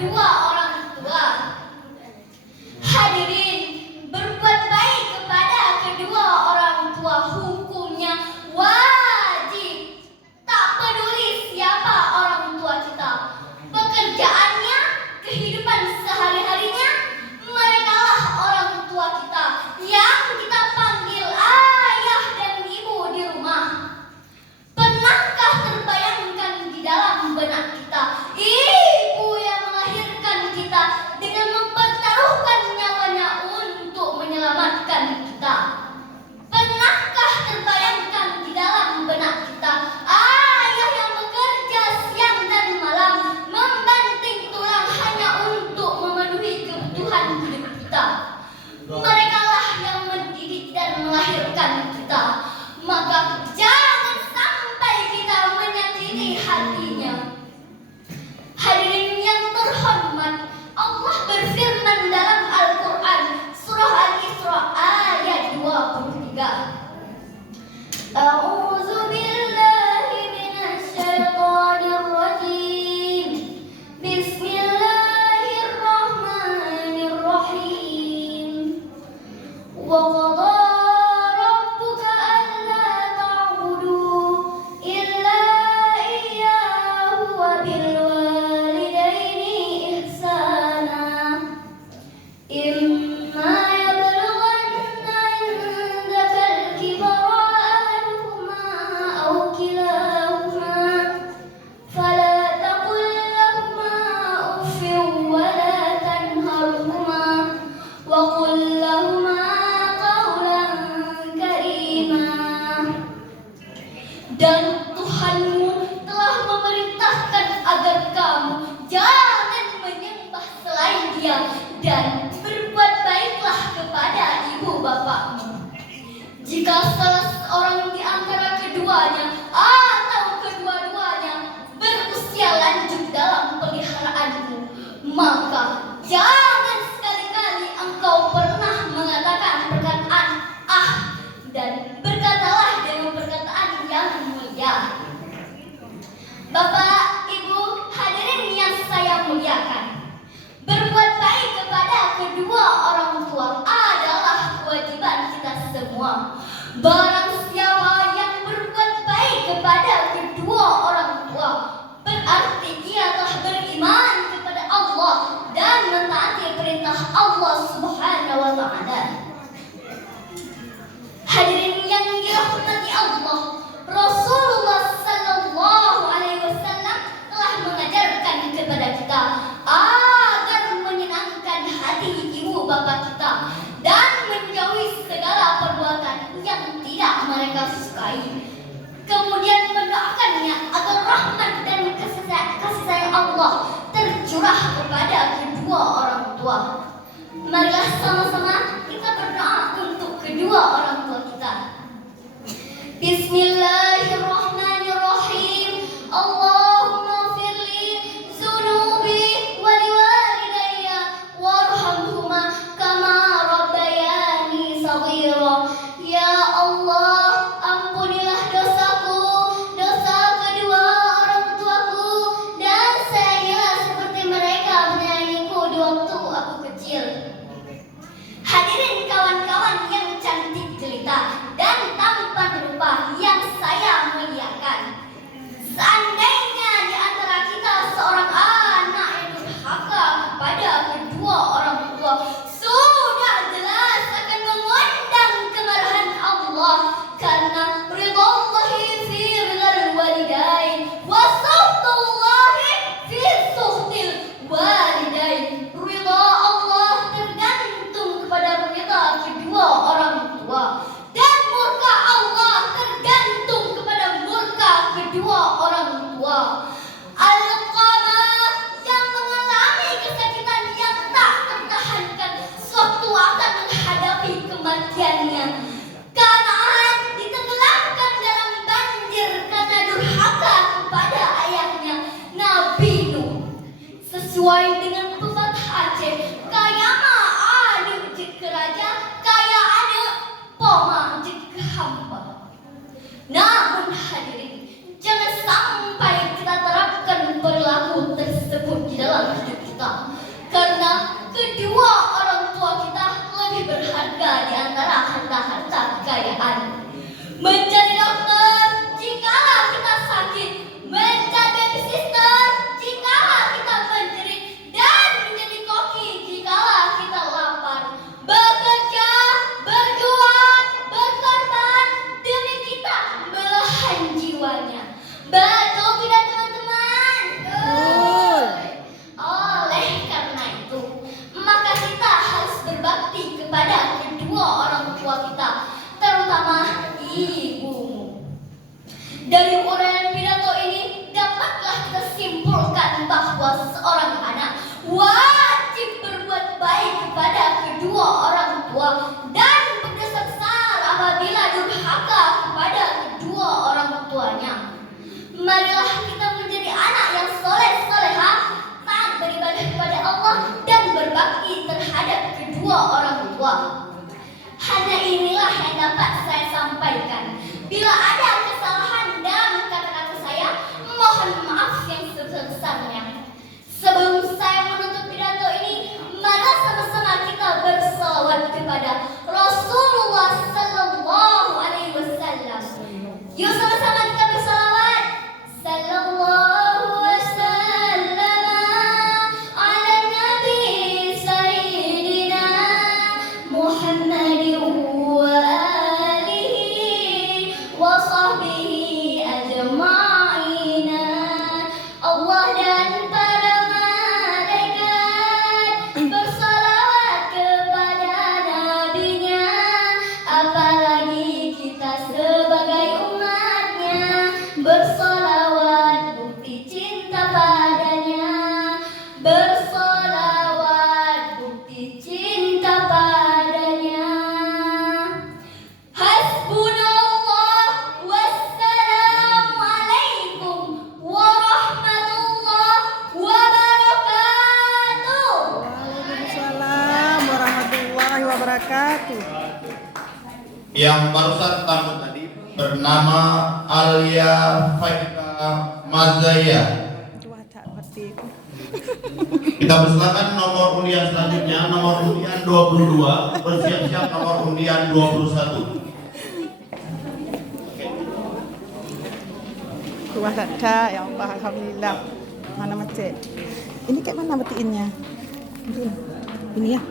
kedua orang tua. Hadirin, berbuat baik kepada kedua orang tua hukumnya wajib. Tak peduli siapa orang tua kita, pekerjaannya, kehidupan sehari-harinya, merekalah orang tua kita yang kita panggil ayah dan ibu di rumah. Pernahkah terbayangkan di dalam benak kita ibu yang melahirkan kita dengan mempertaruhkan nyawanya untuk menyelamatkan kita? Pernahkah terbayangkan di dalam benak kita ayah yang bekerja siang dan malam membanting tulang hanya untuk memenuhi kebutuhan hidup kita? Merekalah yang mendidik dan melahirkan kita. Maka jangan sampai kita menyakiti hatinya. Hadirin yang terhormat, Allah berfirman dalam Al-Quran surah Al-Isra ayat 23. A'udzu billahi minasy syaithanir rajim. Bismillahirrahmanirrahim. Wa qadha rabbuka alla ta'budu illa iyyahu wa bil walidaini ihsana. Imma yablughanna 'indaka al-kibara ahaduhuma aw kilahuma fala taqul lahumā uffin wa la tanharhumā wa qul lahumā qawlan karīmā. Dan Tuhanmu telah memerintahkan agar kamu jangan menyembah selain Dia dan berbuat baiklah kepada ibu bapakmu. Jika salah seorang di antara keduanya atau kedua-duanya berusia lanjut dalam peliharaanmu, maka jangan sekali-kali engkau pernah mengatakan perkataan "ah" dan berkatalah dengan perkataan yang mulia. Bapak, Ibu, hadirin yang saya muliakan, berbuat baik kepada kedua orang tua adalah kewajiban kita semua. Barang siapa yang berbuat baik kepada kedua orang tua, berarti ia telah beriman kepada Allah dan mentaati perintah Allah Subhanahu wa Ta'ala. Hadirin yang dirahmati Allah, Rasulullah sallallahu alaihi wasallam telah mengajarkan kepada kita agar menyenangkan hati ibu bapa kita dan menjauhi segala perbuatan yang tidak mereka sukai. Kemudian mendoakannya agar rahmat dan kasih sayang Allah tercurah kepada kedua orang tua. Marilah sama-sama kita berdoa untuk kedua orang tua kita. Bismillahirrahmanirrahim. Allahumma firli zunubi wa liwalidayya warhamhuma kama rabbayani shaghira. Ya Allah, ampunilah dosaku, dosa kedua orang tuaku, dan sayangilah seperti mereka menyayangiku di waktu aku kecil. Hadirin kawan-kawan yang cantik jelita dan tampan rupa yang saya muliakan, seandainya di antara kita seorang anak yang durhaka kepada kedua orang tua, sudah jelas akan mengundang kemarahan Allah, karena ridha Allahi fi ridhal walidain wa sukhtullahi fi sukhtil walidain. Ridha Allah tergantung kepada ridha kedua orang tua, dan murka Allah tergantung kepada murka kedua orang tua. Al-Qamah yang mengalami kesakitan yang tak tertahankan sewaktu akan menghadapi kematiannya. Kanaan ditenggelamkan dalam banjir karena durhaka kepada ayahnya Nabi Nuh. Sesuai dengan pepatah Aceh, kaya mah adu jik raja, kaya adu poma jik hamba. Namun hadirin, jangan sampai kita terapkan perilaku tersebut di dalam hidup kita. wajib berbuat baik kepada kedua orang tua dan berdosa besar apabila durhaka kepada kedua orang tuanya. Marilah kita menjadi anak yang soleh-solehah, taat beribadah kepada Allah dan berbakti terhadap kedua orang tua. Hanya inilah yang dapat saya sampaikan. Bila ada kesalahan dalam kata-kata saya, mohon maaf yang sebesar-besarnya. Sebelum saya menutup pidato ini, mari sama-sama kita bersalawat kepada Rasulullah Sallallahu Alaihi Wasallam. Yuk sama-sama kita bersalawat. Sallallahu wasallam ala Nabi Sayyidina Muhammadin wa alihi wa sahbihi ajma'ina. Allah dan para malaikat bersalawat kepada nabinya, apalagi kita sebagai umatnya bersalawat bukti cinta padanya, bersalawat bukti cinta padanya. Hasbunallah wassalamualaikum warahmatullahi wabarakatuh. Waalaikumsalam warahmatullahi wabarakatuh. Yang barusan tamu tadi bernama Alia Faika Mazaya. Kita persilakan nomor undian selanjutnya, nomor undian 22, bersiap-siap nomor undian 21. Kuah ada, ya Allah, alhamdulillah. Mana masjid? Ini kayak mana betiinnya? Ini ya.